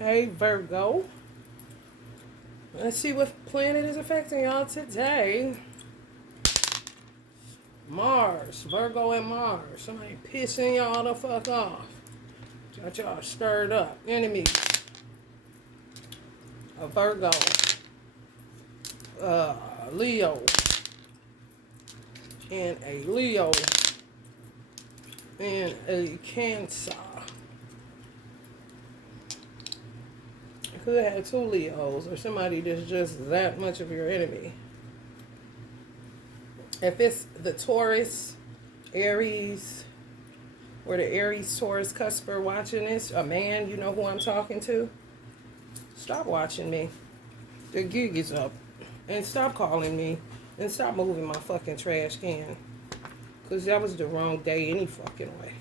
Hey Virgo. Let's see what planet is affecting y'all today. Mars, Virgo and Mars. Somebody pissing y'all the fuck off. Got y'all stirred up. Enemies. A Virgo. Leo. And a Leo. And a Cancer. Could have two Leos or somebody that's just that much of your enemy. If it's the Taurus, Aries, or the Aries Taurus cusper watching this, a man, you know who I'm talking to, stop watching me. The gig is up. And stop calling me. And stop moving my fucking trash can. Because that was the wrong day any fucking way.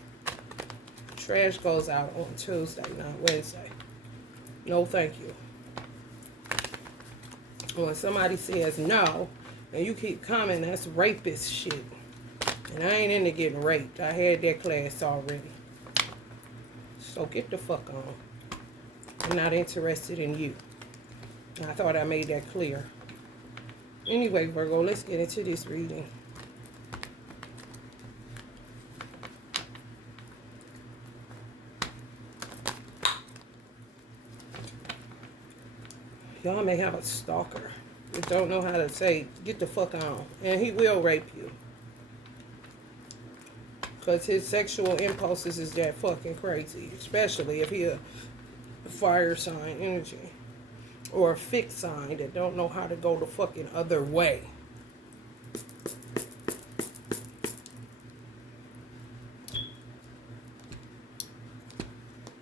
Trash goes out on Tuesday, not Wednesday. No, thank you. When somebody says no, and you keep coming, that's rapist shit. And I ain't into getting raped. I had that class already. So get the fuck on. I'm not interested in you. I thought I made that clear. Anyway, Virgo, let's get into this reading. Y'all may have a stalker that don't know how to say, get the fuck on. And he will rape you. Because his sexual impulses is that fucking crazy. Especially if he a fire sign energy. Or a fixed sign that don't know how to go the fucking other way.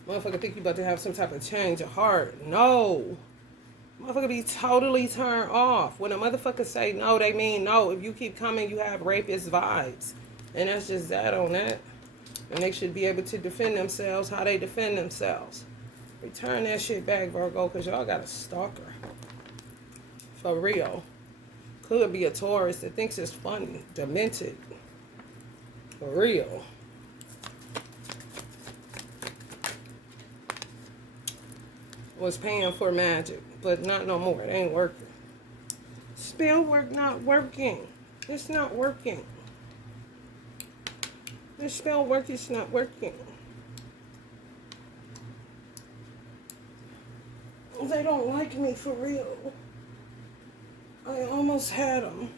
Motherfucker think you about to have some type of change of heart. No. Motherfucker be totally turned off. When a motherfucker say no, they mean no. If you keep coming, you have rapist vibes. And that's just that on that. And they should be able to defend themselves how they defend themselves. Return that shit back, Virgo, because y'all got a stalker. For real. Could be a Taurus that thinks it's funny. Demented. For real. Was paying for magic, but not no more. It ain't working. Spell work not working. It's not working. The spell work is not working. They don't like me for real. I almost had them.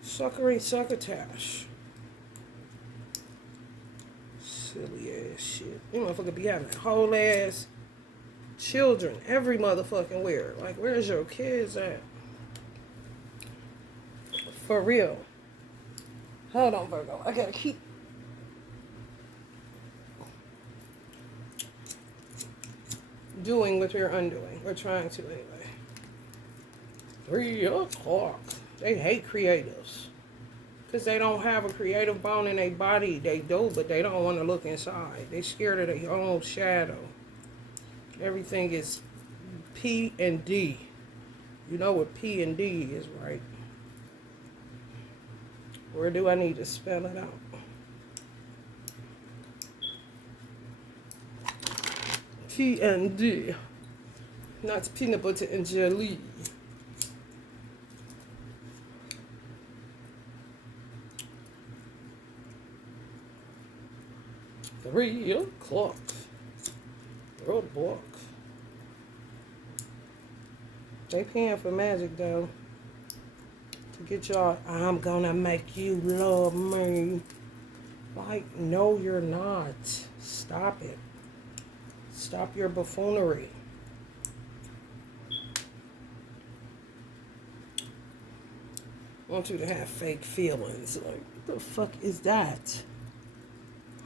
Suckering succotash. Silly ass shit. You motherfucker be having whole ass children every motherfucking where. Like, where's your kids at? For real. Hold on, Virgo. I gotta keep. Doing what you're undoing. Or trying to anyway. 3 o'clock. They hate creatives. Because they don't have a creative bone in their body. They do, but they don't want to look inside. They scared of their own shadow. Everything is P and D. You know what P and D is, right? Where do I need to spell it out? P and D. Not peanut butter and jelly. Three o'clock. Roadblock. They paying for magic though. To get y'all, I'm gonna make you love me. Like, no, you're not. Stop it. Stop your buffoonery. I want you to have fake feelings. Like, what the fuck is that?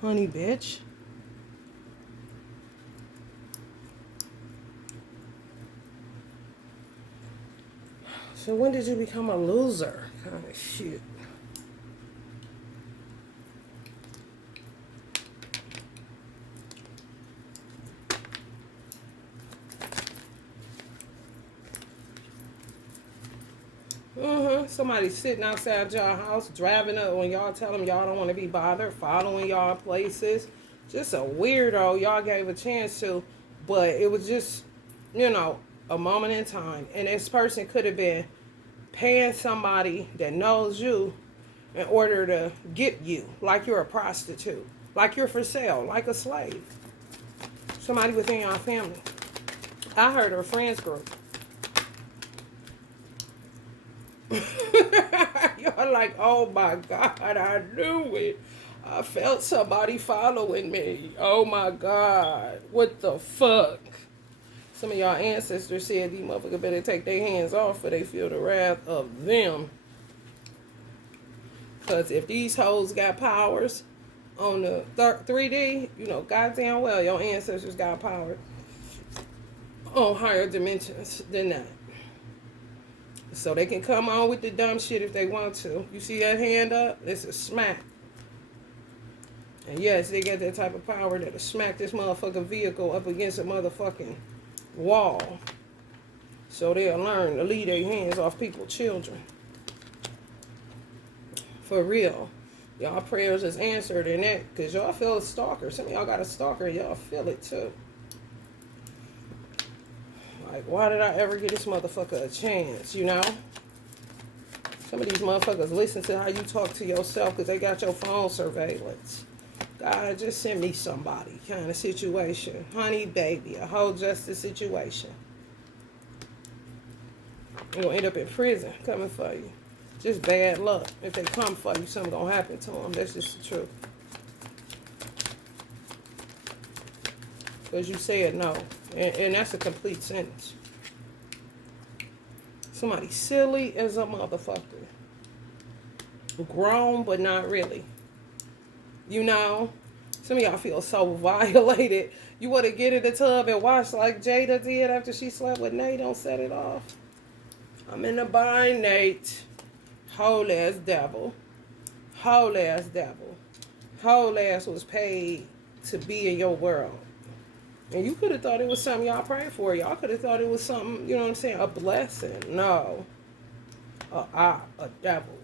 Honey bitch. So when did you become a loser? Kind of shit. Somebody sitting outside y'all house, driving up when y'all tell them y'all don't want to be bothered, following y'all places. Just a weirdo y'all gave a chance to But it was just, you know, a moment in time. And this person could have been paying somebody that knows you in order to get you, like you're a prostitute, like you're for sale, like a slave. Somebody within your family. I heard her friends group. You're like, oh my God, I knew it. I felt somebody following me. Oh my God, what the fuck? Some of y'all ancestors said these motherfuckers better take their hands off or they feel the wrath of them. Because if these hoes got powers on the 3D, you know, goddamn well your ancestors got power on higher dimensions than that. So they can come on with the dumb shit if they want to. You see that hand up? It's a smack. And yes, they got that type of power that'll smack this motherfucking vehicle up against a motherfucking wall. So they'll learn to leave their hands off people's children. For real. Y'all prayers is answered in that. Because y'all feel a stalker. Some of y'all got a stalker. Y'all feel it too. Like, why did I ever get this motherfucker a chance, you know? Some of these motherfuckers listen to how you talk to yourself because they got your phone surveillance. God, just send me somebody kind of situation. Honey, baby, a whole justice situation. You're going to end up in prison coming for you. Just bad luck. If they come for you, something going to happen to them. That's just the truth. Because you said no. And that's a complete sentence. Somebody silly as a motherfucker. Grown, but not really. You know, some of y'all feel so violated. You want to get in the tub and watch like Jada did after she slept with Nate. Don't set it off. I'm in the bind, Nate. Whole ass devil. Whole ass devil. Whole ass was paid to be in your world. And you could have thought it was something y'all prayed for. Y'all could have thought it was something, you know what I'm saying, a blessing. No. A devil.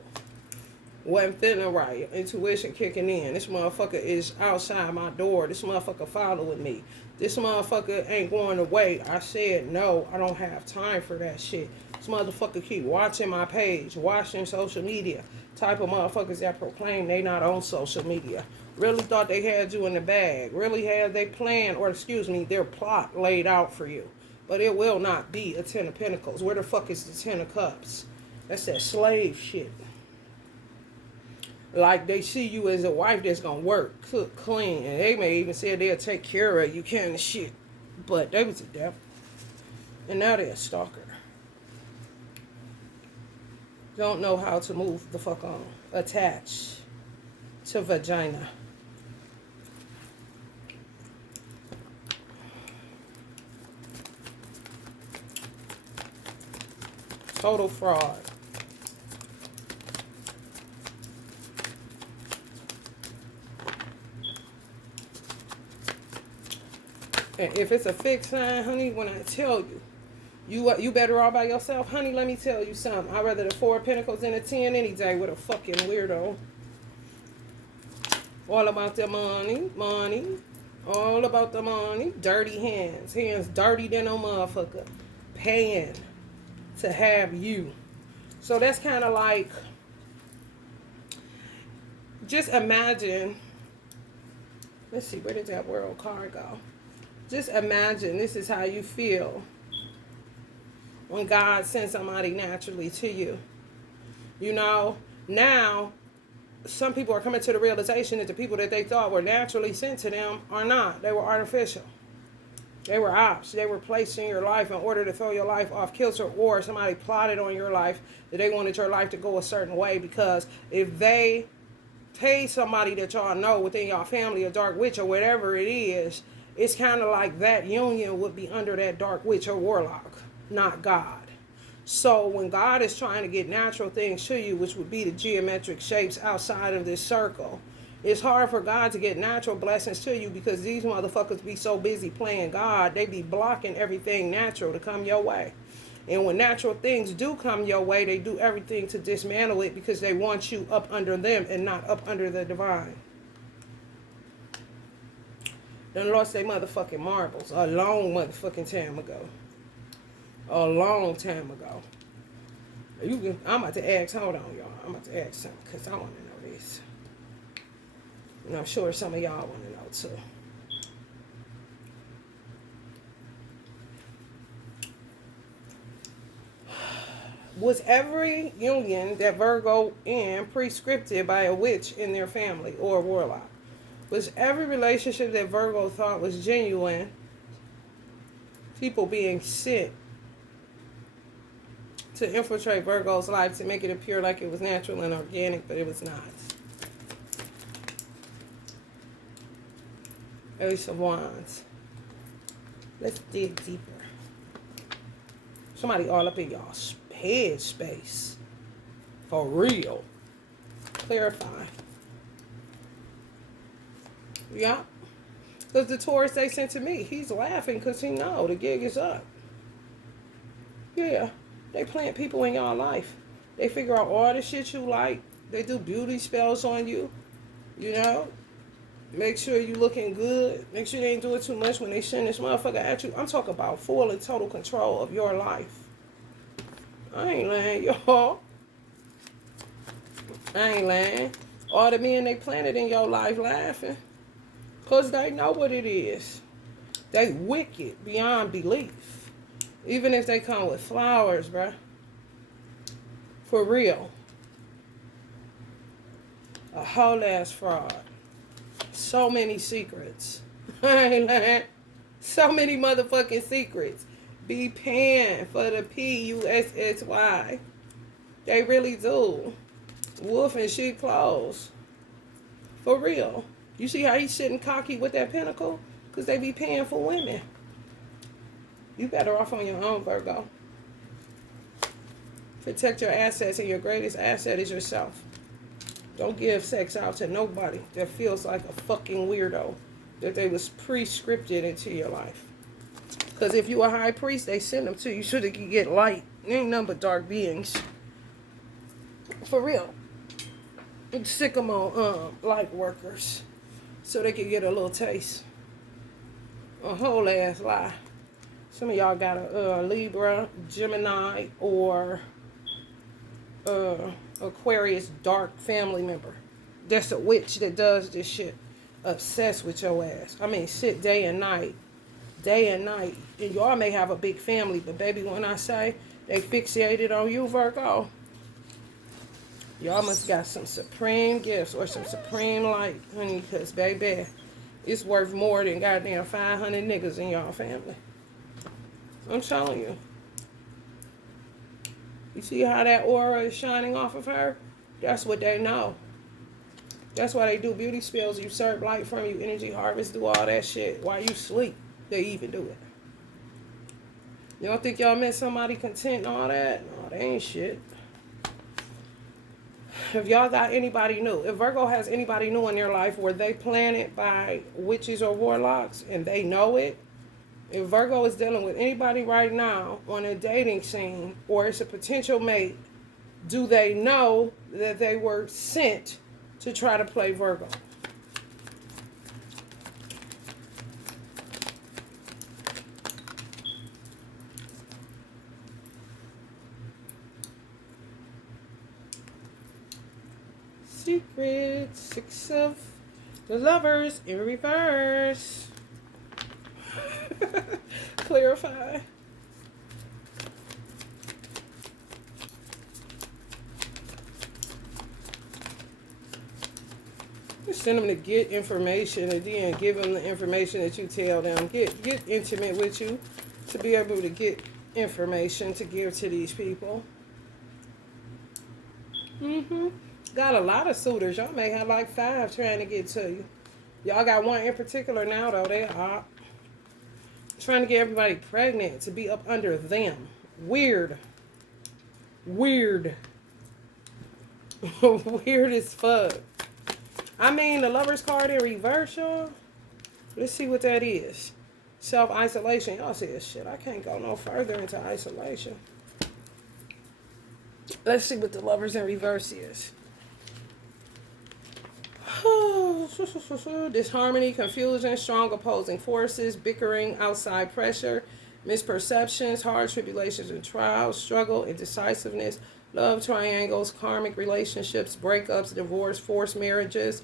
Wasn't feeling right. Intuition kicking in. This motherfucker is outside my door. This motherfucker following me. This motherfucker ain't going away. I said no. I don't have time for that shit. This motherfucker keep watching my page, watching social media. Type of motherfuckers that proclaim they not on social media. Really thought they had you in the bag. Really had they plan, or excuse me, their plot laid out for you. But it will not be a 10 of Pentacles. Where the fuck is the 10 of Cups? That's that slave shit. Like they see you as a wife that's gonna work, cook, clean, and they may even say they'll take care of you kind of shit. But they was a devil. And now they're a stalker. Don't know how to move the fuck on. Attach to vagina. Total fraud. And if it's a fixed sign, honey, when I tell you, you better all by yourself, honey, let me tell you something. I'd rather the 4 of Pentacles than a 10 any day with a fucking weirdo. All about the money, money. All about the money. Dirty hands. Hands dirty than no motherfucker. Paying to have you. So that's kind of like, just imagine, let's see, where did that world card go? Just imagine this is how you feel when God sends somebody naturally to you. You know, now some people are coming to the realization that the people that they thought were naturally sent to them are not. They were artificial. They were ops. They were placed in your life in order to throw your life off kilter, or somebody plotted on your life that they wanted your life to go a certain way, because if they paid somebody that y'all know within your family, a dark witch or whatever it is, it's kind of like that union would be under that dark witch or warlock, not God. So when God is trying to get natural things to you, which would be the geometric shapes outside of this circle, it's hard for God to get natural blessings to you because these motherfuckers be so busy playing God, they be blocking everything natural to come your way. And when natural things do come your way, they do everything to dismantle it because they want you up under them and not up under the divine. Done lost their motherfucking marbles a long motherfucking time ago. A long time ago. I'm about to ask, hold on, y'all. I'm about to ask something because I want to know this. And I'm sure some of y'all want to know too. Was every union that Virgo in prescripted by a witch in their family or a warlock? Was every relationship that Virgo thought was genuine, people being sent to infiltrate Virgo's life to make it appear like it was natural and organic, but it was not? Ace of Wands. Let's dig deeper. Somebody all up in y'all's head space. For real. Clarify. Yeah. Because the Taurus they sent to me, he's laughing because he know the gig is up. Yeah. They plant people in y'all life. They figure out all the shit you like. They do beauty spells on you. You know? Make sure you looking good. Make sure they ain't doing too much when they send this motherfucker at you. I'm talking about full and total control of your life. I ain't lying, y'all. I ain't lying. All the men they planted in your life laughing. Because they know what it is. They wicked beyond belief. Even if they come with flowers, bruh. For real. A whole ass fraud. So many secrets. I ain't lying. So many motherfucking secrets. Be paying for the PUSSY. They really do. Wolf in sheep clothes. For real. You see how he's sitting cocky with that pentacle? Because they be paying for women. You better off on your own, Virgo. Protect your assets, and your greatest asset is yourself. Don't give sex out to nobody that feels like a fucking weirdo. That they was prescripted into your life. Because if you a high priest, they send them to you so they can get light. There ain't nothing but dark beings. For real. Sick them on light workers. So they can get a little taste. A whole ass lie. Some of y'all got a Libra, Gemini, or Aquarius dark family member. That's a witch that does this shit. Obsessed with your ass. I mean, sit day and night. Day and night. And y'all may have a big family, but baby, when I say they fixated on you, Virgo, y'all must got some supreme gifts or some supreme light, honey, because baby, it's worth more than goddamn 500 niggas in y'all family. I'm telling you. You see how that aura is shining off of her? That's what they know. That's why they do beauty spells, usurp light from you, energy harvest, do all that shit. While you sleep, they even do it. You don't think y'all met somebody content and all that? No, they ain't shit. If y'all got anybody new, if Virgo has anybody new in their life where they planted by witches or warlocks and they know it, if Virgo is dealing with anybody right now on a dating scene or it's a potential mate, do they know that they were sent to try to play Virgo? Secret, Six of the Lovers in reverse. Clarify. Just send them to get information and then give them the information that you tell them. Get intimate with you to be able to get information to give to these people. Got a lot of suitors. Y'all may have like 5 trying to get to you. Y'all got one in particular now though. They are trying to get everybody pregnant to be up under them. Weird. Weird. Weird as fuck. I mean, the Lover's card in reverse, y'all. Let's see what that is. Self-isolation. Y'all see this shit. I can't go no further into isolation. Let's see what the Lovers in reverse is. Disharmony, confusion, strong opposing forces, bickering, outside pressure, misperceptions, hard tribulations and trials, struggle, indecisiveness, love triangles, karmic relationships, breakups, divorce, forced marriages,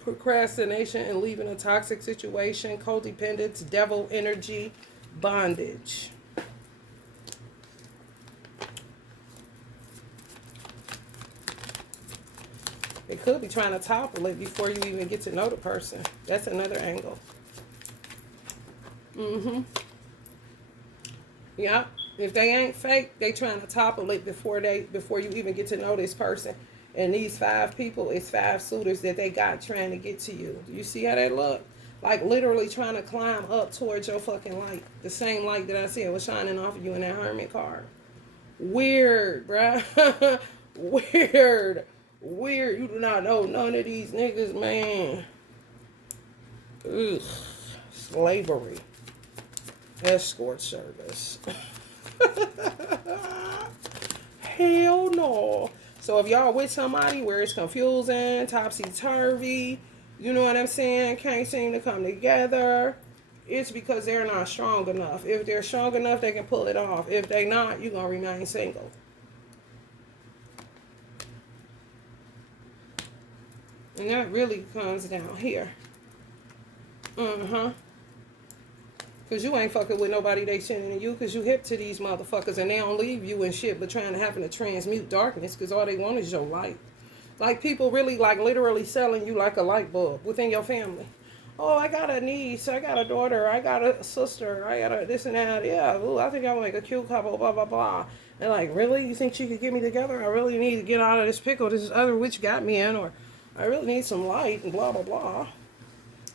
procrastination and leaving a toxic situation, codependence, devil energy, bondage. They could be trying to topple it before you even get to know the person. That's another angle. Yeah. If they ain't fake, they trying to topple it before you even get to know this person. And these 5 people, it's 5 suitors that they got trying to get to you. Do you see how that look? Like literally trying to climb up towards your fucking light. The same light that I said was shining off of you in that hermit card. Weird, bruh. Weird. Weird. You do not know none of these niggas, man. Ugh. Slavery. Escort service. Hell no. So if y'all with somebody where it's confusing, topsy-turvy, you know what I'm saying, can't seem to come together, it's because they're not strong enough. If they're strong enough, they can pull it off. If they not, you're going to remain single. And that really comes down here. Because you ain't fucking with nobody they sending to you because you hip to these motherfuckers and they don't leave you and shit but having to transmute darkness because all they want is your light. Like people really like literally selling you like a light bulb within your family. Oh, I got a niece, I got a daughter, I got a sister, I got a this and that. Yeah, ooh, I think I want to make a cute couple, blah, blah, blah. And like, really? You think she could get me together? I really need to get out of this pickle this other witch got me in, or I really need some light and blah, blah, blah.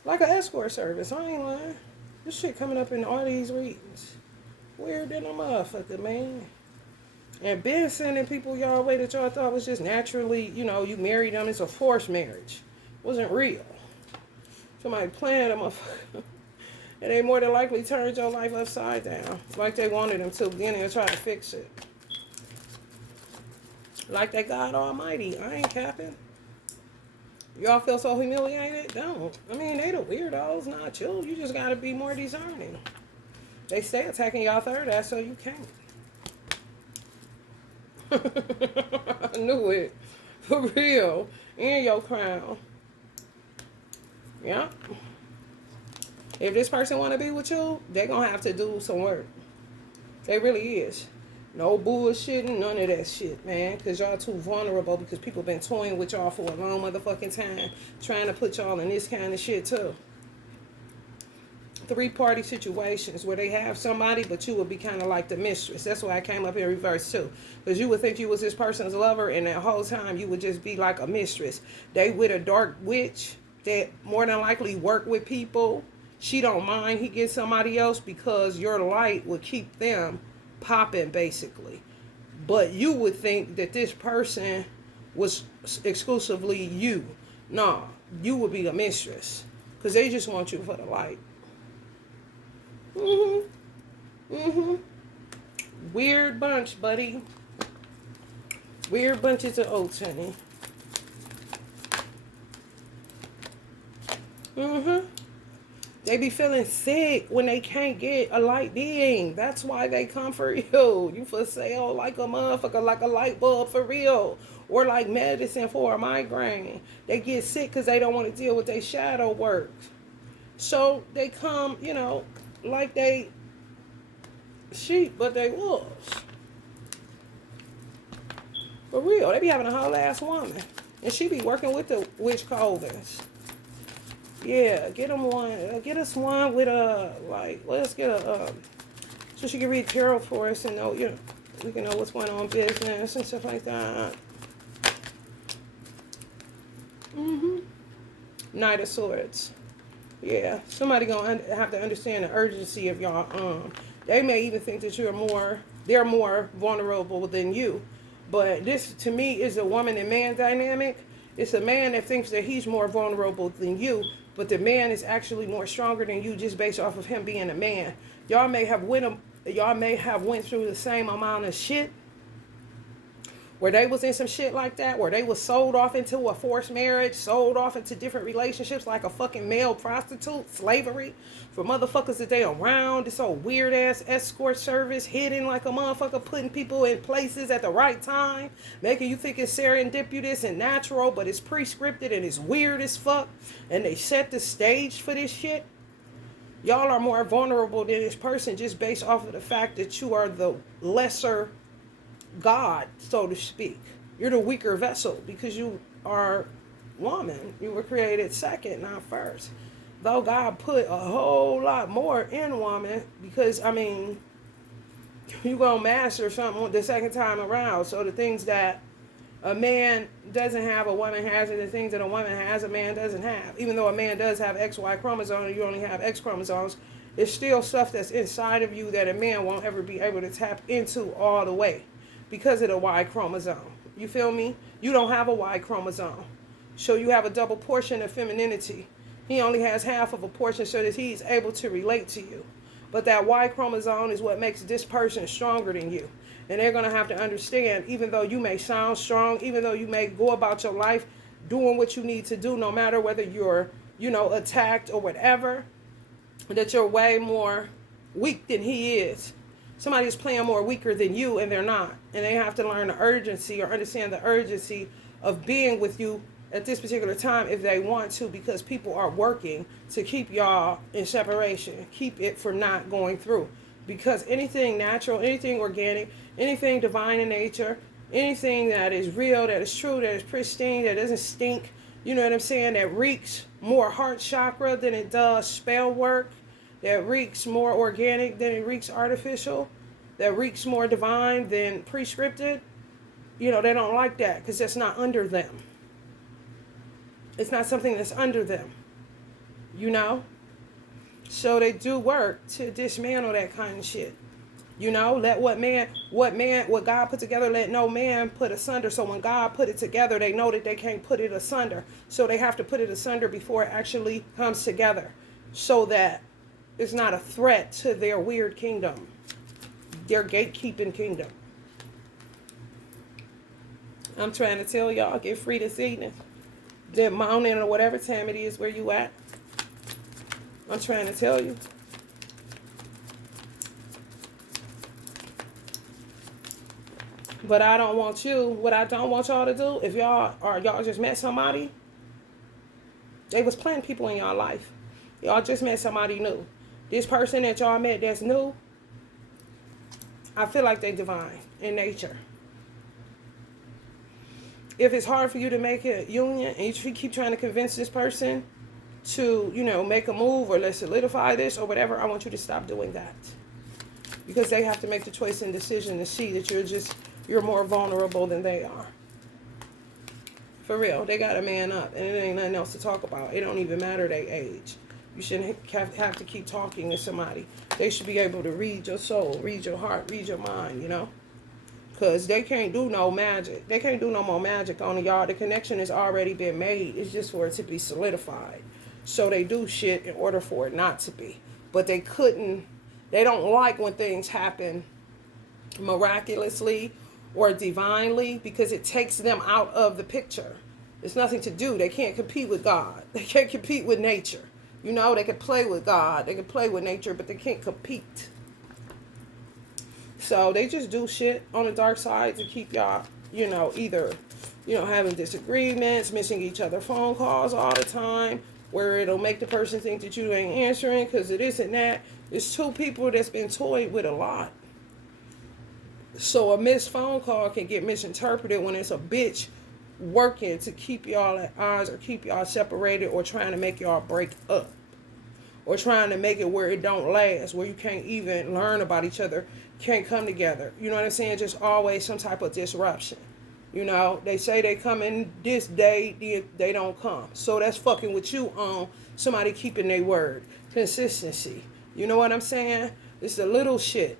Like an escort service, I ain't lying. This shit coming up in all these readings. Weird than a motherfucker, man. And been sending people y'all way that y'all thought was just naturally, you know, you married them. It's a forced marriage. It wasn't real. Somebody playing a motherfucker. And they more than likely turned your life upside down. Like they wanted them to begin and try to fix it. Like they God Almighty. I ain't capping. Y'all feel so humiliated? Don't. I mean, they the weirdos, not you. You just gotta be more discerning. They stay attacking y'all third ass, so you can't. I knew it. For real. In your crown. Yeah. If this person want to be with you, they gonna have to do some work. They really is. No bullshitting, none of that shit, man. Because y'all too vulnerable because people been toying with y'all for a long motherfucking time. Trying to put y'all in this kind of shit, too. 3-party situations where they have somebody, but you would be kind of like the mistress. That's why I came up in reverse, too. Because you would think you was this person's lover, and that whole time you would just be like a mistress. They with a dark witch that more than likely work with people. She don't mind he gets somebody else because your light will keep them popping, basically. But you would think that this person was exclusively you. No, you would be a mistress because they just want you for the light. Weird bunch, buddy. Weird bunches of oats, honey. They be feeling sick when they can't get a light being. That's why they come for you. You for sale like a motherfucker, like a light bulb for real. Or like medicine for a migraine. They get sick because they don't want to deal with their shadow work. So they come, you know, like they sheep, but they wolves. For real. They be having a whole ass woman. And she be working with the witch covens. Yeah, get them one. Get us one with a, like, let's get a, so she can read tarot for us and know, you know, we can know what's going on in business and stuff like that. Knight of Swords. Yeah, somebody gonna have to understand the urgency of y'all. They may even think that they're more vulnerable than you. But this, to me, is a woman and man dynamic. It's a man that thinks that he's more vulnerable than you. But the man is actually more stronger than you just based off of him being a man. Y'all may have went through the same amount of shit. where they was in some shit like that, where they was sold off into a forced marriage, sold off into different relationships like a fucking male prostitute, slavery, for motherfuckers that they around, this old weird ass escort service, hidden like a motherfucker, putting people in places at the right time, making you think it's serendipitous and natural, but it's prescripted and it's weird as fuck, and they set the stage for this shit. Y'all are more vulnerable than this person just based off of the fact that you are the lesser God, so to speak. You're the weaker vessel because you are woman. You were created second, not first. Though God put a whole lot more in woman because, I mean, you gonna master something the second time around. So the things that a man doesn't have, a woman has, and the things that a woman has, a man doesn't have. Even though a man does have XY chromosome and you only have X chromosomes, it's still stuff that's inside of you that a man won't ever be able to tap into all the way because of the Y chromosome. You feel me? You don't have a Y chromosome. So you have a double portion of femininity. He only has half of a portion so that he's able to relate to you. But that Y chromosome is what makes this person stronger than you. And they're going to have to understand, even though you may sound strong, even though you may go about your life doing what you need to do, no matter whether you're, attacked or whatever, that you're way more weak than he is. Somebody is playing more weaker than you and they're not. And they have to learn the urgency or understand the urgency of being with you at this particular time if they want to, because people are working to keep y'all in separation, keep it from not going through. Because anything natural, anything organic, anything divine in nature, anything that is real, that is true, that is pristine, that doesn't stink, you know what I'm saying, that reeks more heart chakra than it does spell work, that reeks more organic than it reeks artificial, that reeks more divine than prescripted, they don't like that because that's not under them. It's not something that's under them, So they do work to dismantle that kind of shit. Let what God put together, let no man put asunder. So when God put it together, they know that they can't put it asunder. So they have to put it asunder before it actually comes together, so that it's not a threat to their weird kingdom, their gatekeeping kingdom. I'm trying to tell y'all, get free this evening. That morning or whatever time it is where you at. I'm trying to tell you. But I don't want you, what I don't want y'all to do, if y'all just met somebody, they was playing people in y'all life. Y'all just met somebody new. This person that y'all met that's new, I feel like they divine in nature. If it's hard for you to make a union and you keep trying to convince this person to, make a move or let's solidify this or whatever, I want you to stop doing that. Because they have to make the choice and decision to see that you're more vulnerable than they are. For real, they got to man up and it ain't nothing else to talk about. It don't even matter their age. You shouldn't have to keep talking to somebody. They should be able to read your soul, read your heart, read your mind, Because they can't do no magic. They can't do no more magic on y'all. The connection has already been made. It's just for it to be solidified. So they do shit in order for it not to be. But they don't like when things happen miraculously or divinely because it takes them out of the picture. There's nothing to do. They can't compete with God. They can't compete with nature. They can play with God. They can play with nature, but they can't compete. So they just do shit on the dark side to keep y'all, either, having disagreements, missing each other phone calls all the time, where it'll make the person think that you ain't answering because it isn't that. It's two people that's been toyed with a lot. So a missed phone call can get misinterpreted when it's a bitch working to keep y'all at odds or keep y'all separated or trying to make y'all break up. Or trying to make it where it don't last, where you can't even learn about each other, can't come together. You know what I'm saying? Just always some type of disruption. They say they come in this day, they don't come. So that's fucking with you on somebody keeping their word. Consistency. You know what I'm saying? It's the little shit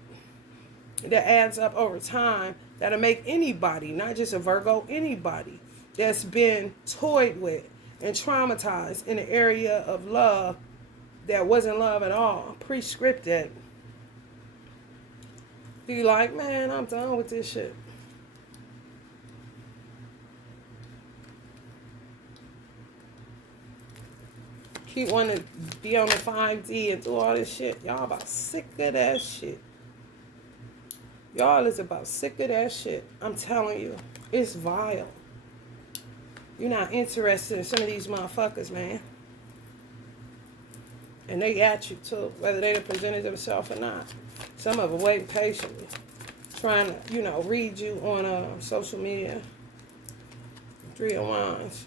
that adds up over time that'll make anybody, not just a Virgo, anybody that's been toyed with and traumatized in the area of love that wasn't love at all, prescripted, be like, man, I'm done with this shit. Keep wanting to be on the 5D and do all this shit. Y'all about sick of that shit. Y'all is about sick of that shit. I'm telling you. It's vile. You're not interested in some of these motherfuckers, man. And they at you too, whether they done presented themselves or not. Some of them waiting patiently. Trying to, you know, read you on social media. 3 of Wands.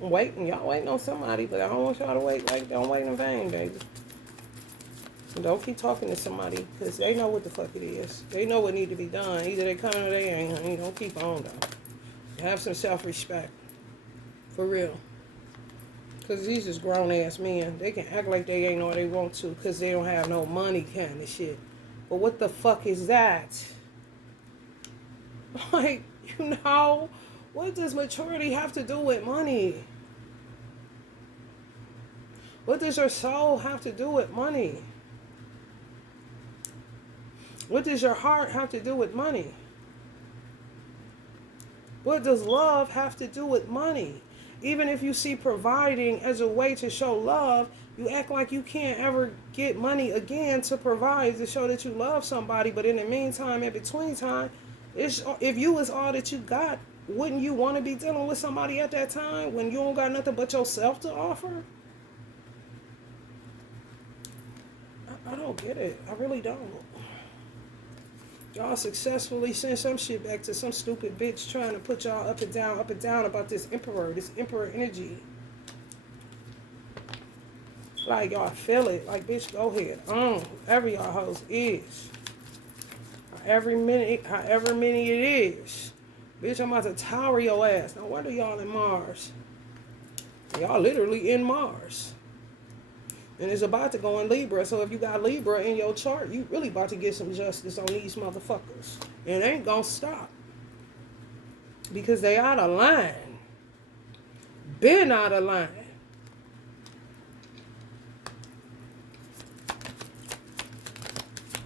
Waiting, y'all waiting on somebody, but I don't want y'all to wait. Like, don't wait in vain, baby. And don't keep talking to somebody, because they know what the fuck it is. They know what need to be done. Either they coming or they ain't. Honey. Don't keep on, though. Have some self-respect. For real. Because these is grown-ass men. They can act like they ain't know what they want to, because they don't have no money kind of shit. But what the fuck is that? Like, you know, what does maturity have to do with money? What does your soul have to do with money? What does your heart have to do with money? What does love have to do with money? Even if you see providing as a way to show love, you act like you can't ever get money again to provide to show that you love somebody. But in the meantime, in between time, if you was all that you got, wouldn't you want to be dealing with somebody at that time when you don't got nothing but yourself to offer? I don't get it. I really don't. Y'all successfully send some shit back to some stupid bitch trying to put y'all up and down about this emperor energy. Like, y'all feel it. Like, bitch, go ahead. Whatever y'all hoes is. However many it is. Bitch, I'm about to tower your ass. No wonder y'all in Mars. Y'all literally in Mars. And it's about to go in Libra. So if you got Libra in your chart, you really about to get some justice on these motherfuckers. It ain't gonna stop. Because they out of line. Been out of line.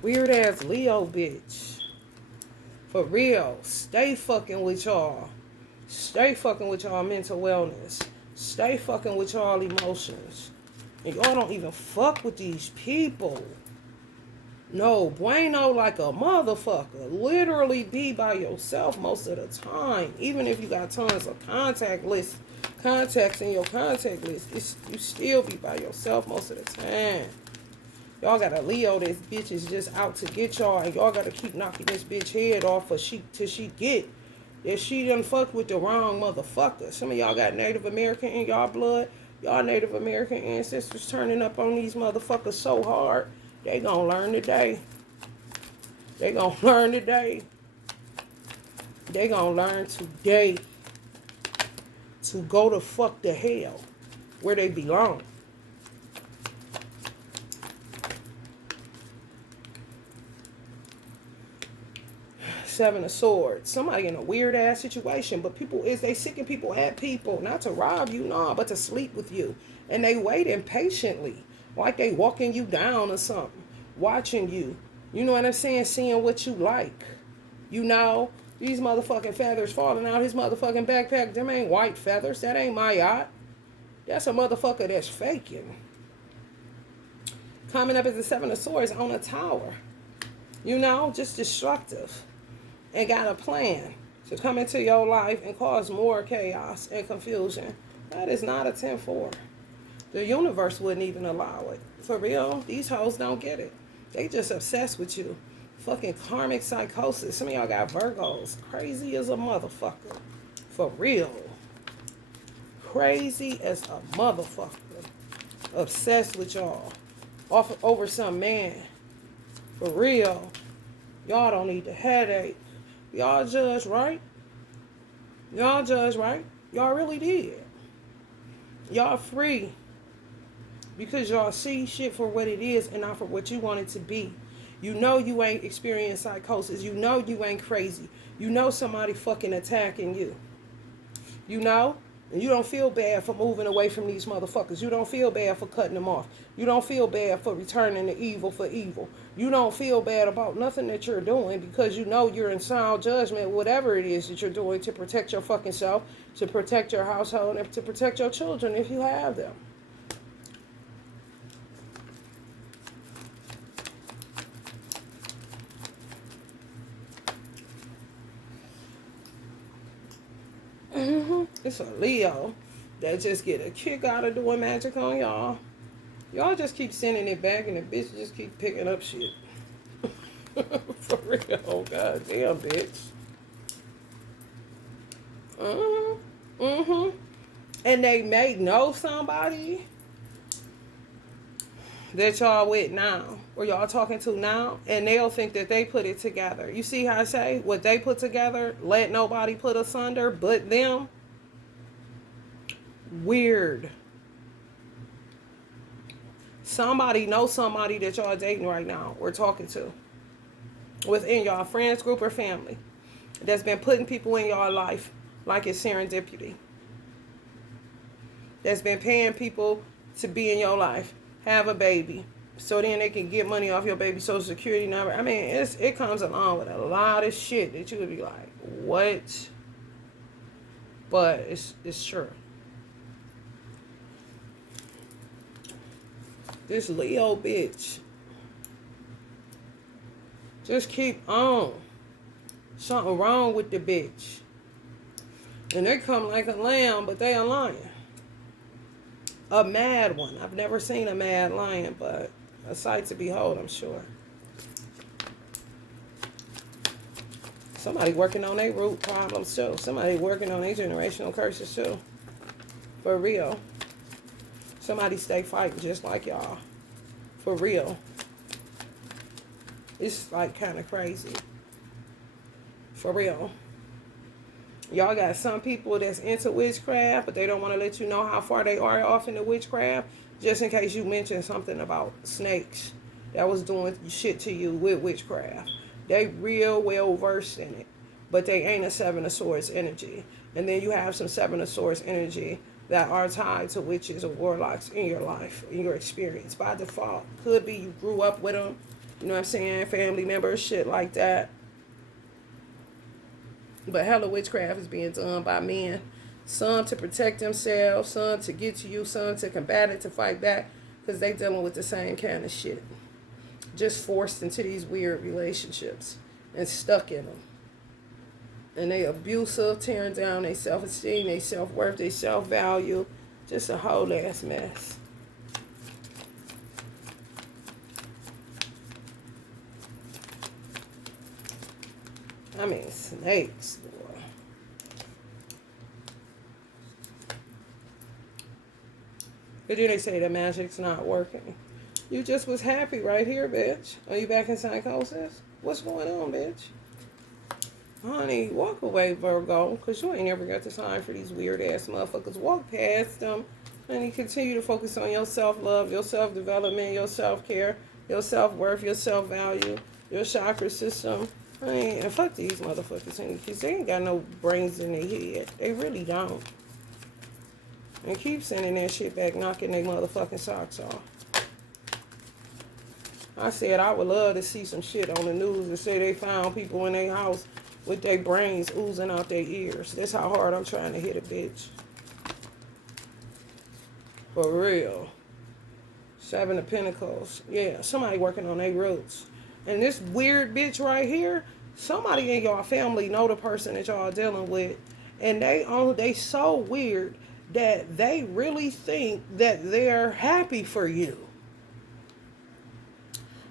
Weird ass Leo bitch. For real. Stay fucking with y'all. Stay fucking with y'all mental wellness. Stay fucking with y'all emotions. And y'all don't even fuck with these people. No bueno like a motherfucker. Literally be by yourself most of the time. Even if you got tons of contacts in your contact list, you still be by yourself most of the time. Y'all got a Leo, this bitch is just out to get y'all. And y'all got to keep knocking this bitch head off till she get that she done fucked with the wrong motherfucker. Some of y'all got Native American in y'all blood. Y'all Native American ancestors turning up on these motherfuckers so hard, they gonna learn today. They gonna learn today. They gonna learn today to go to fuck the hell where they belong. Seven of Swords. Somebody in a weird ass situation, but they sicking people at people, not to rob you, no, but to sleep with you. And they waiting patiently, like they walking you down or something, watching you. You know what I'm saying? Seeing what you like. You know, these motherfucking feathers falling out his motherfucking backpack. Them ain't white feathers. That ain't my yacht. That's a motherfucker that's faking. Coming up as the Seven of Swords on a tower. You know, just destructive. And got a plan to come into your life and cause more chaos and confusion. That is not a 10-4. The universe wouldn't even allow it. For real, these hoes don't get it. They just obsessed with you. Fucking karmic psychosis. Some of y'all got Virgos. Crazy as a motherfucker. For real. Crazy as a motherfucker. Obsessed with y'all. Over some man. For real. Y'all don't need the headache. Y'all judge right. Y'all judge right. Y'all really did. Y'all free. Because y'all see shit for what it is and not for what you want it to be. You know you ain't experiencing psychosis. You know you ain't crazy. You know somebody fucking attacking you. You know? And you don't feel bad for moving away from these motherfuckers. You don't feel bad for cutting them off. You don't feel bad for returning the evil for evil. You don't feel bad about nothing that you're doing because you know you're in sound judgment, whatever it is that you're doing to protect your fucking self, to protect your household, and to protect your children if you have them. It's a Leo that just get a kick out of doing magic on y'all. Y'all just keep sending it back and the bitch just keep picking up shit. For real. Oh, god damn, bitch. And they may know somebody that y'all with now, or y'all talking to now, and they'll think that they put it together. You see how I say what they put together, let nobody put asunder but them? Weird. Somebody knows somebody that y'all dating right now or talking to within y'all friends group or family that's been putting people in y'all life like it's serendipity. That's been paying people to be in your life, have a baby, so then they can get money off your baby social security number. I mean, it comes along with a lot of shit that you would be like, what? But it's true. This Leo bitch just keep on. Something wrong with the bitch. And they come like a lamb, but they a lion. A mad one. I've never seen a mad lion, but a sight to behold, I'm sure. Somebody working on their root problems too. Somebody working on their generational curses too. For real. Somebody stay fighting just like y'all. For real. It's like kind of crazy. For real. Y'all got some people that's into witchcraft, but they don't want to let you know how far they are off into witchcraft, just in case you mention something about snakes that was doing shit to you with witchcraft. They real well versed in it, but they ain't a Seven of Swords energy. And then you have some Seven of Swords energy that are tied to witches or warlocks in your life, in your experience, by default. Could be you grew up with them, you know what I'm saying, family members, shit like that. But hella witchcraft is being done by men. Some to protect themselves, some to get to you, some to combat it, to fight back, because they dealing with the same kind of shit. Just forced into these weird relationships and stuck in them. And they abusive, tearing down their self-esteem, their self-worth, their self-value. Just a whole ass mess. I mean, snakes, boy. But then they say the magic's not working. You just was happy right here, bitch. Are you back in psychosis? What's going on, bitch? Honey, walk away, Virgo, because you ain't ever got the time for these weird-ass motherfuckers. Walk past them, and you continue to focus on your self-love, your self-development, your self-care, your self-worth, your self-value, your chakra system. I mean, and fuck these motherfuckers, because they ain't got no brains in their head. They really don't. And keep sending that shit back, knocking their motherfucking socks off. I said I would love to see some shit on the news that say they found people in their house with their brains oozing out their ears. That's how hard I'm trying to hit a bitch. For real. Seven of Pentacles. Yeah, somebody working on their roots. And this weird bitch right here, somebody in y'all family know the person that y'all dealing with. And they so weird that they really think that they're happy for you.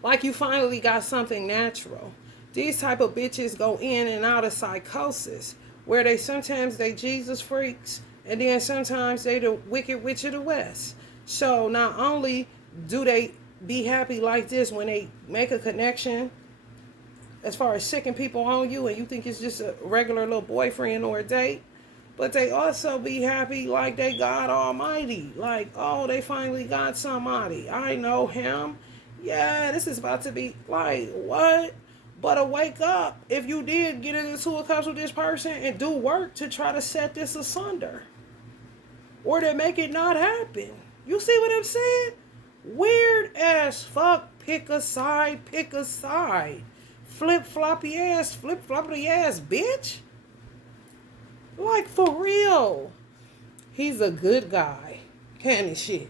Like you finally got something natural. These type of bitches go in and out of psychosis, where they sometimes they Jesus freaks, and then sometimes they the wicked witch of the west. So not only do they be happy like this when they make a connection, as far as sicking people on you, and you think it's just a regular little boyfriend or a date, but they also be happy like they God Almighty. Like, oh, they finally got somebody. I know him. Yeah, this is about to be like, what? But wake up if you did get into a cups with this person and do work to try to set this asunder. or they make it not happen. You see what I'm saying? Weird as fuck. Pick a side, pick a side. Flip-floppy ass, bitch. Like, for real. He's a good guy. Kind of shit.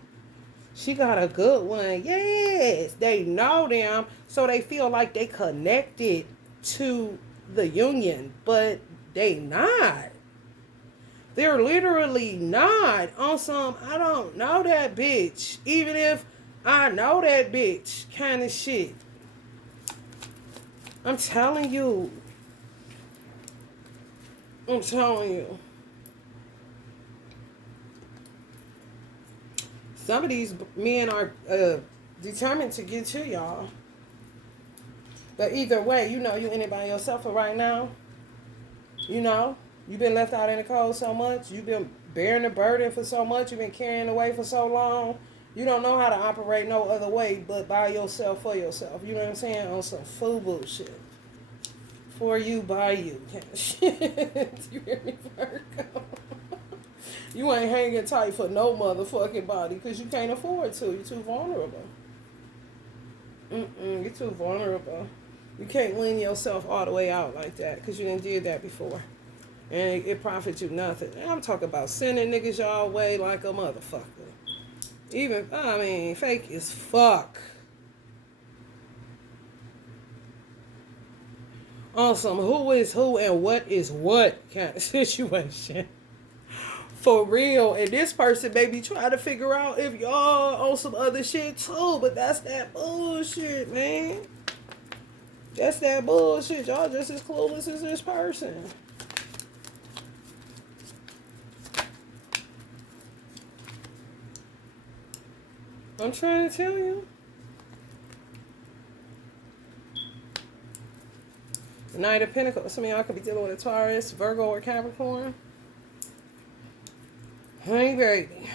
She got a good one. Yes. They know them, so they feel like they connected to the union, but they not. They're literally not on some, I don't know that bitch. Even if I know that bitch kind of shit. I'm telling you. I'm telling you. Some of these men are determined to get to y'all. But either way, you know you in it by yourself for right now. You know, you've been left out in the cold so much. You've been bearing the burden for so much. You've been carrying the weight for so long. You don't know how to operate no other way but by yourself, for yourself. You know what I'm saying? On some fool bullshit. For you, by you kind of shit. You hear me, Virgo? You ain't hanging tight for no motherfucking body because you can't afford to. You're too vulnerable. You're too vulnerable. You can't lean yourself all the way out like that because you didn't did that before. And it profits you nothing. And I'm talking about sending niggas y'all way like a motherfucker. Even, I mean, fake as fuck. On some who is who and what is what kind of situation. For real. And this person maybe try to figure out if y'all on some other shit too. But that's that bullshit, man. That's that bullshit. Y'all just as clueless as this person. I'm trying to tell you. The Knight of Pentacles. Some of y'all could be dealing with a Taurus, Virgo, or Capricorn. Hey, baby.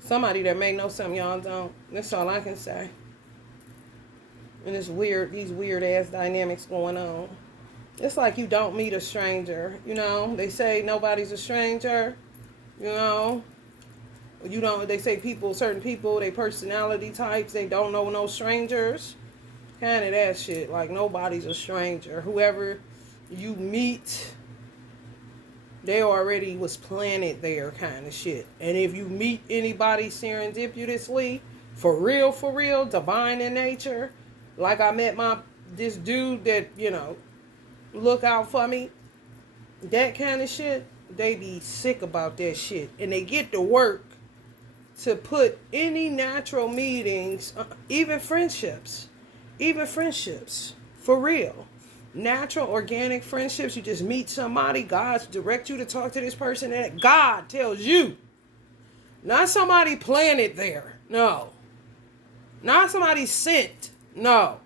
Somebody that may know something y'all don't. That's all I can say. And it's weird, these weird ass dynamics going on. It's like you don't meet a stranger, you know. They say nobody's a stranger, you know. You don't. They say people, certain people, they personality types, they don't know no strangers. Kind of that shit. Like nobody's a stranger. Whoever you meet, they already was planted there, kind of shit. And if you meet anybody serendipitously, for real, divine in nature, like I met this dude that, you know, look out for me, that kind of shit, they be sick about that shit. And they get to work to put any natural meetings, even friendships, for real. Natural, organic friendships, you just meet somebody, God direct you to talk to this person, and God tells you. Not somebody planted there, no. Not somebody sent, no.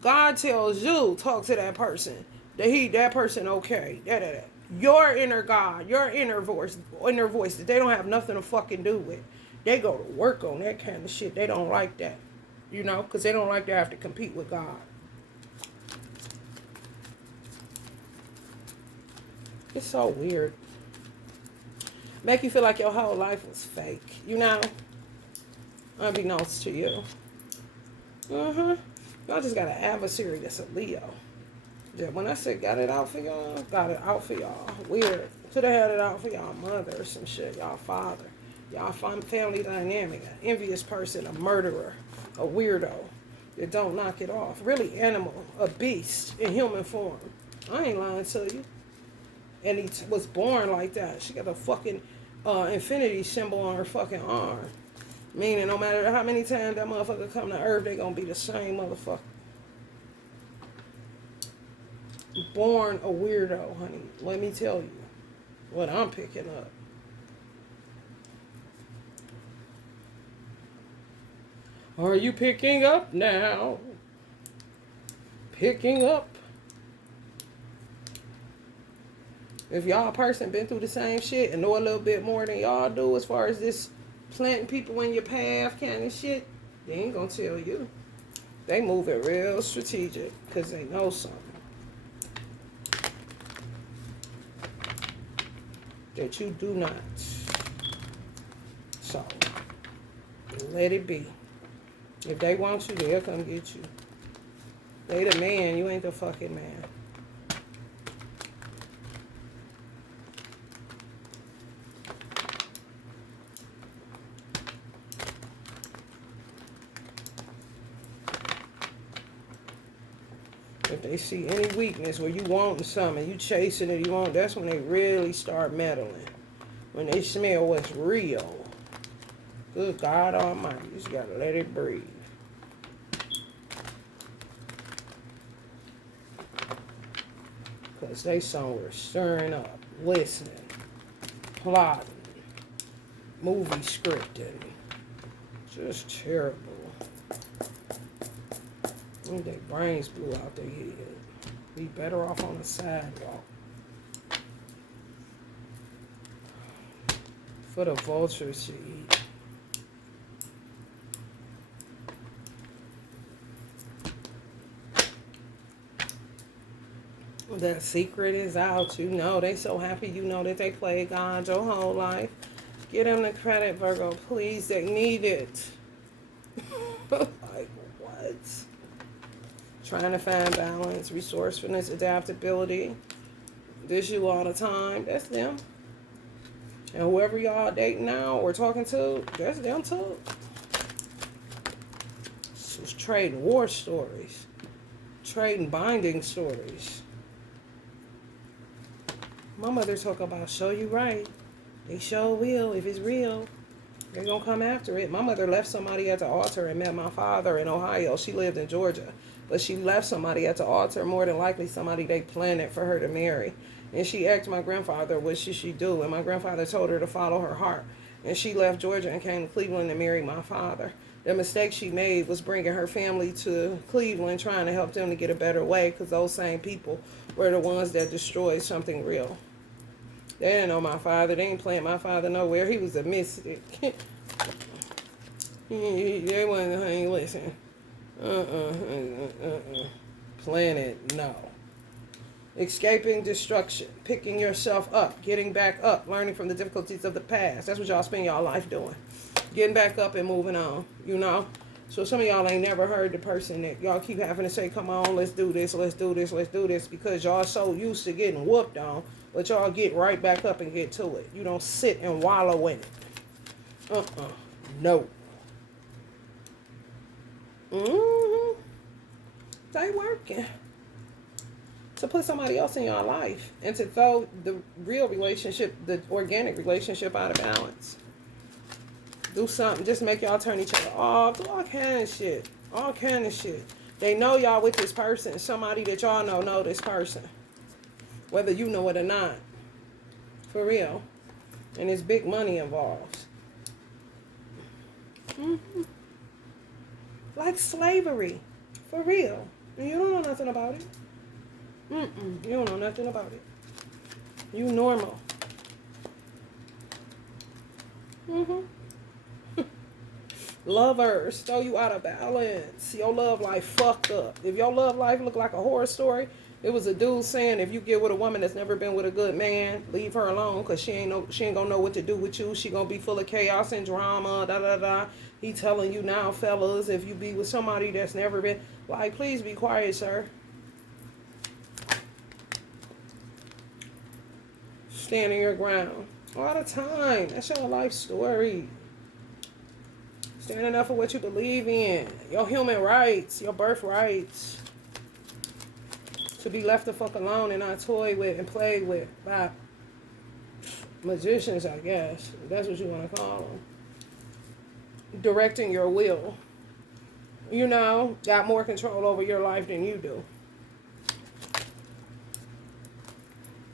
God tells you, talk to that person. That person okay. Your inner God, your inner voice that they don't have nothing to fucking do with. They go to work on that kind of shit. They don't like that. You know, because they don't like to have to compete with God. It's so weird. Make you feel like your whole life was fake. You know? Unbeknownst to you. Y'all just got an adversary that's a Leo. Yeah, when I said got it out for y'all, got it out for y'all. Weird. Should have had it out for y'all mother or some shit. Y'all father. Y'all family dynamic. An envious person. A murderer. A weirdo. That don't knock it off. Really animal. A beast in human form. I ain't lying to you. And he was born like that. She got a fucking infinity symbol on her fucking arm. Meaning no matter how many times that motherfucker come to earth, they gonna be the same motherfucker. Born a weirdo, honey. Let me tell you what I'm picking up. Are you picking up now? Picking up. If y'all person been through the same shit and know a little bit more than y'all do as far as this planting people in your path kind of shit, they ain't gonna tell you. They moving real strategic because they know something. that you do not. So, let it be. If they want you, they'll come get you. They the man, you ain't the fucking man. If they see any weakness where you wanting something, you chasing it, you want, that's when they really start meddling. When they smell what's real. Good God Almighty, you just gotta let it breathe. Because they somewhere stirring up, listening, plotting, movie scripting. Just terrible. I think their brains blew out their head. Be better off on the sidewalk. For the vultures to eat. That secret is out. You know, they so happy you know that they played God your whole life. Get them the credit, Virgo. Please, they need it. Like, what? Trying to find balance, resourcefulness, adaptability. This you all the time. That's them. And whoever y'all dating now or talking to, that's them too. Just trading war stories. Trading binding stories. My mother talk about show you right. They sure will. If it's real, they're going to come after it. My mother left somebody at the altar and met my father in Ohio. She lived in Georgia. But she left somebody at the altar, more than likely somebody they planned for her to marry. And she asked my grandfather, what should she do? And my grandfather told her to follow her heart. And she left Georgia and came to Cleveland and married my father. The mistake she made was bringing her family to Cleveland, trying to help them to get a better way, because those same people were the ones that destroyed something real. They didn't know my father. They ain't playing my father nowhere. He was a mystic. They wasn't, hey, listen. Planet, no. Escaping destruction, picking yourself up, getting back up, learning from the difficulties of the past. That's what y'all spend y'all life doing. Getting back up and moving on, you know. So some of y'all ain't never heard the person that y'all keep having to say, come on, let's do this, let's do this, let's do this, because y'all so used to getting whooped on, but y'all get right back up and get to it. You don't sit and wallow in it. No. They working to put somebody else in your life and to throw the real relationship, the organic relationship, out of balance. Do something, just make y'all turn each other off. Do all kind of shit. All kind of shit. They know y'all with this person. Somebody that y'all know this person. Whether you know it or not. For real. And there's big money involved. Like slavery. For real. And you don't know nothing about it. You don't know nothing about it. You normal. Lovers throw you out of balance. Your love life fucked up. If your love life look like a horror story, it was a dude saying if you get with a woman that's never been with a good man, leave her alone, because she ain't gonna know what to do with you. She gonna be full of chaos and drama. He telling you now, fellas, if you be with somebody that's never been, like, please be quiet, sir. Standing your ground all the time. That's your life story. Standing up for what you believe in. Your human rights. Your birthrights. To be left the fuck alone and not toy with and play with by magicians, I guess. If that's what you want to call them. Directing your will. You know, got more control over your life than you do.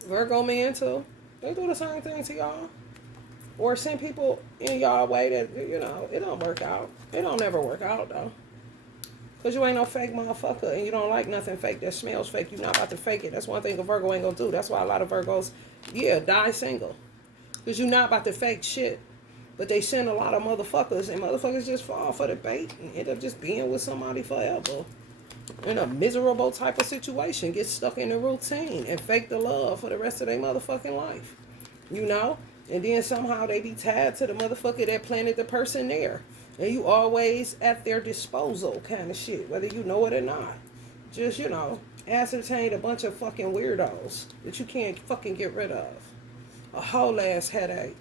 Virgo man too. They do the same thing to y'all. Or send people in y'all way that, you know, it don't work out. It don't never work out, though. Because you ain't no fake motherfucker, and you don't like nothing fake that smells fake. You're not about to fake it. That's one thing a Virgo ain't going to do. That's why a lot of Virgos, die single. Because you're not about to fake shit. But they send a lot of motherfuckers, and motherfuckers just fall for the bait and end up just being with somebody forever. In a miserable type of situation. Get stuck in the routine and fake the love for the rest of their motherfucking life. you know? And then somehow they be tied to the motherfucker that planted the person there. And you always at their disposal kind of shit, whether you know it or not. Just, ascertain a bunch of fucking weirdos that you can't fucking get rid of. A whole ass headache.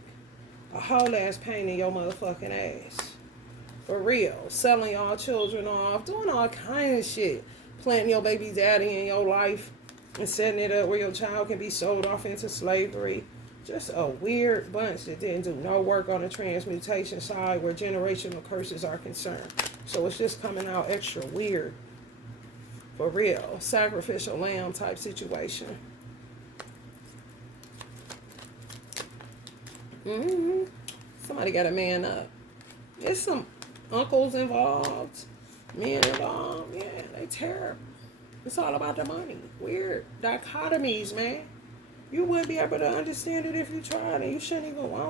A whole ass pain in your motherfucking ass. For real. Selling y'all children off. Doing all kinds of shit. Planting your baby daddy in your life. And setting it up where your child can be sold off into slavery. Just a weird bunch that didn't do no work on the transmutation side where generational curses are concerned. So it's just coming out extra weird. For real. Sacrificial lamb type situation. Somebody got a man up. There's some uncles involved. Men involved. Yeah, they terrible. It's all about the money. Weird dichotomies, man. You wouldn't be able to understand it if you tried, and you shouldn't even want